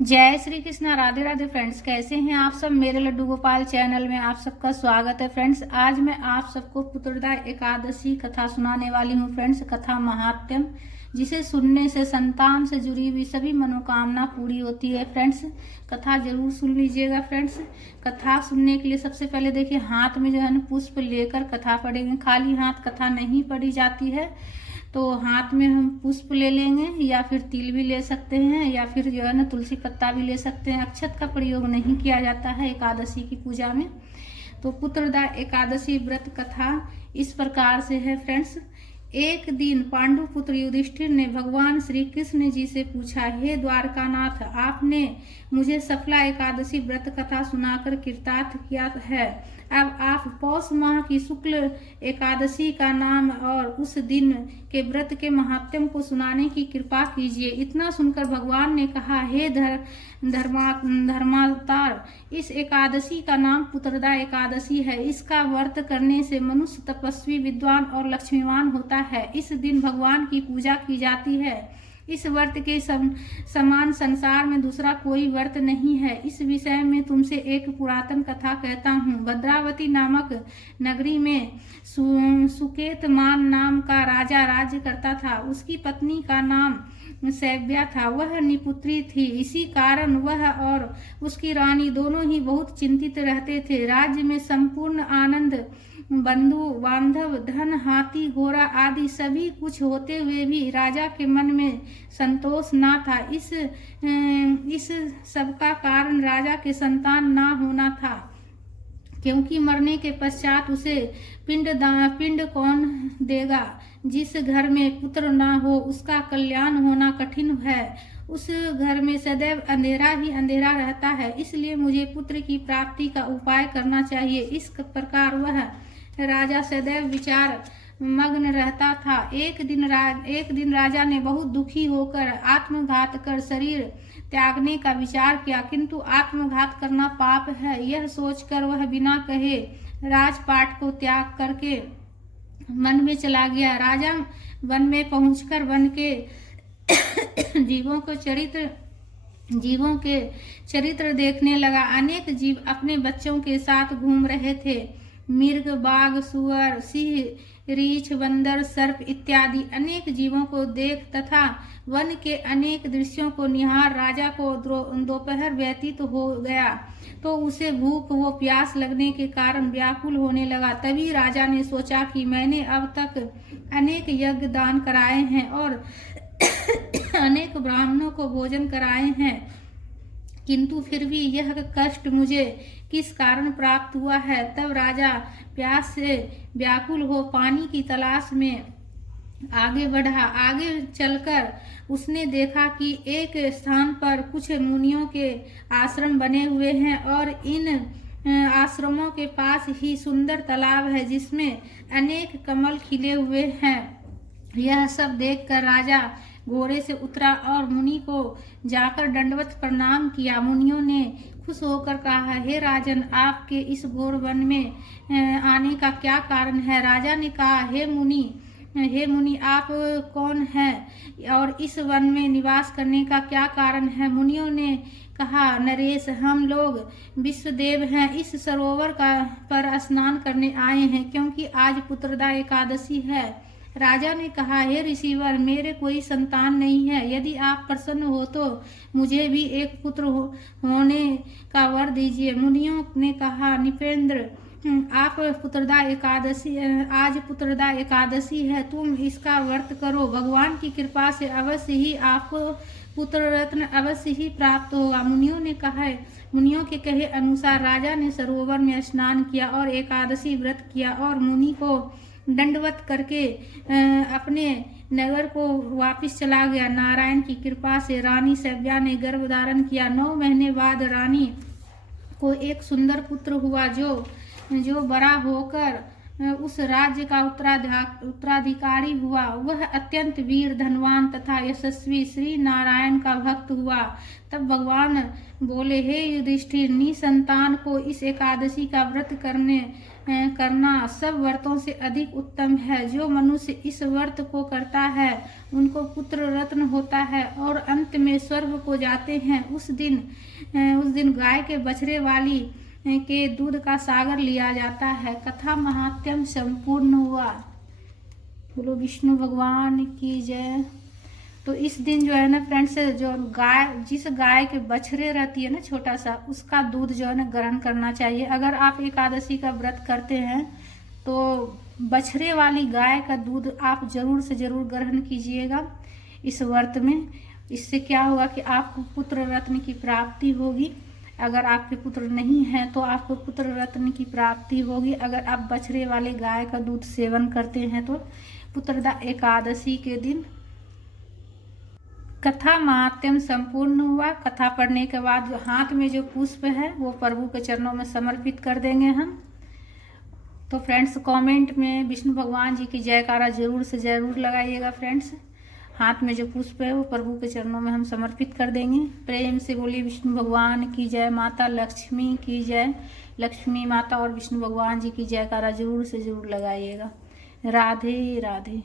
जय श्री कृष्णा। राधे राधे फ्रेंड्स, कैसे हैं आप सब। मेरे लड्डू गोपाल चैनल में आप सबका स्वागत है फ्रेंड्स। आज मैं आप सबको पुत्रदा एकादशी कथा सुनाने वाली हूँ फ्रेंड्स। कथा महात्म्यम, जिसे सुनने से संतान से जुड़ी हुई सभी मनोकामना पूरी होती है फ्रेंड्स। कथा जरूर सुन लीजिएगा फ्रेंड्स। कथा सुनने के लिए सबसे पहले देखिए, हाथ में जो है ना पुष्प लेकर कथा पढ़ेंगे। खाली हाथ कथा नहीं पढ़ी जाती है, तो हाथ में हम पुष्प ले लेंगे, या फिर तिल भी ले सकते हैं, या फिर जो है ना तुलसी पत्ता भी ले सकते हैं। अक्षत का प्रयोग नहीं किया जाता है एकादशी की पूजा में। तो पुत्रदा एकादशी व्रत कथा इस प्रकार से है फ्रेंड्स। एक दिन पांडु पुत्र युधिष्ठिर ने भगवान श्री कृष्ण जी से पूछा, हे द्वारकानाथ, आपने मुझे सफला एकादशी व्रत कथा सुनाकर कृतार्थ किया है। अब आप पौष माह की शुक्ल एकादशी का नाम और उस दिन के व्रत के महात्म्य को सुनाने की कृपा कीजिए। इतना सुनकर भगवान ने कहा, हे धर्मावतार, इस एकादशी का नाम पुत्रदा एकादशी है। इसका व्रत करने से मनुष्य तपस्वी, विद्वान और लक्ष्मीवान होता है। इस दिन भगवान की पूजा की जाती है। इस व्रत के समान संसार में दूसरा कोई व्रत नहीं है। इस विषय में तुमसे एक पुरातन कथा कहता हूँ। भद्रावती नामक नगरी में सुकेतमान नाम का राजा राज्य करता था। उसकी पत्नी का नाम सैव्या था। वह निपुत्री थी। इसी कारण वह और उसकी रानी दोनों ही बहुत चिंतित रहते थे। राज्य में संपूर्ण आनंद, बंधु बांधव, धन, हाथी घोड़ा आदि सभी कुछ होते हुए भी राजा के मन में संतोष ना था। इस सब का कारण राजा के संतान ना होना था, क्योंकि मरने के पश्चात उसे पिंड कौन देगा। जिस घर में पुत्र ना हो उसका कल्याण होना कठिन है। उस घर में सदैव अंधेरा ही अंधेरा रहता है। इसलिए मुझे पुत्र की प्राप्ति का उपाय करना चाहिए। इस प्रकार वह राजा सदैव विचार मग्न रहता था। एक दिन राजा ने बहुत दुखी होकर आत्मघात कर शरीर त्यागने का विचार किया, किंतु आत्मघात करना पाप है, यह सोचकर वह बिना कहे राजपाट को त्याग करके वन में चला गया। राजा वन में पहुंचकर वन के जीवों के चरित्र देखने लगा। अनेक जीव अपने बच्चों के साथ घूम रहे थे। मृग, बाघ, सुअर, सिंह, रीछ, बंदर, सर्प इत्यादि अनेक जीवों को देख तथा वन के अनेक दृश्यों को निहार राजा को दोपहर व्यतीत हो गया, तो उसे भूख व प्यास लगने के कारण व्याकुल होने लगा। तभी राजा ने सोचा कि मैंने अब तक अनेक यज्ञ दान कराए हैं और अनेक ब्राह्मणों को भोजन कराए हैं, किंतु फिर भी यह कष्ट मुझे किस कारण प्राप्त हुआ है। तब राजा प्यास से व्याकुल हो पानी की तलाश में आगे बढ़ा। आगे चलकर उसने देखा कि एक स्थान पर कुछ मुनियों के आश्रम बने हुए हैं और इन आश्रमों के पास ही सुंदर तालाब है, जिसमें अनेक कमल खिले हुए हैं। यह सब देखकर राजा घोड़े से उतरा और मुनि को जाकर दंडवत प्रणाम किया। मुनियों ने खुश होकर कहा, हे राजन, आपके इस घोर वन में आने का क्या कारण है। राजा ने कहा, हे मुनि, आप कौन हैं और इस वन में निवास करने का क्या कारण है। मुनियों ने कहा, नरेश, हम लोग विश्वदेव हैं। इस सरोवर पर स्नान करने आए हैं, क्योंकि आज पुत्रदा एकादशी है। राजा ने कहा, हे ऋषिवर, मेरे कोई संतान नहीं है। यदि आप प्रसन्न हो तो मुझे भी एक पुत्र होने का वर दीजिए। मुनियों ने कहा, निपेंद्र, आज पुत्रदा एकादशी है, तुम इसका व्रत करो। भगवान की कृपा से अवश्य ही आपको पुत्र रत्न अवश्य ही प्राप्त होगा। मुनियों के कहे अनुसार राजा ने सरोवर में स्नान किया और एकादशी व्रत किया और मुनि को दंडवत करके अपने नगर को वापस चला गया। नारायण की कृपा से रानी सैव्या ने गर्भ धारण किया। 9 महीने बाद रानी को एक सुंदर पुत्र हुआ, जो बड़ा होकर उस राज्य का उत्तराधिकारी हुआ। वह अत्यंत वीर, धनवान तथा यशस्वी श्री नारायण का भक्त हुआ। तब भगवान बोले, हे युधिष्ठिर, निसंतान को इस एकादशी का व्रत करना सब व्रतों से अधिक उत्तम है। जो मनुष्य इस व्रत को करता है उनको पुत्र रत्न होता है और अंत में स्वर्ग को जाते हैं। उस दिन गाय के बछड़े वाली के दूध का सागर लिया जाता है। कथा महात्म्य संपूर्ण हुआ। बोलो विष्णु भगवान की जय। तो इस दिन जो है ना फ्रेंड्स, जो जिस गाय के बछड़े रहती है ना छोटा सा, उसका दूध जो है ना ग्रहण करना चाहिए। अगर आप एकादशी का व्रत करते हैं तो बछड़े वाली गाय का दूध आप जरूर से जरूर ग्रहण कीजिएगा इस व्रत में। इससे क्या होगा कि आपको पुत्र रत्न की प्राप्ति होगी। अगर आपके पुत्र नहीं हैं तो आपको पुत्र रत्न की प्राप्ति होगी। अगर आप बछड़े वाले गाय का दूध सेवन करते हैं तो पुत्रदा एकादशी के दिन। कथा महात्म्य संपूर्ण हुआ। कथा पढ़ने के बाद जो हाथ में जो पुष्प है वो प्रभु के चरणों में समर्पित कर देंगे हम। तो फ्रेंड्स कमेंट में विष्णु भगवान जी की जयकारा जरूर से जरूर लगाइएगा फ्रेंड्स। हाथ में जो पुष्प है वो प्रभु के चरणों में हम समर्पित कर देंगे। प्रेम से बोलिए विष्णु भगवान की जय, माता लक्ष्मी की जय। लक्ष्मी माता और विष्णु भगवान जी की जयकारा जरूर से जरूर लगाइएगा। राधे राधे।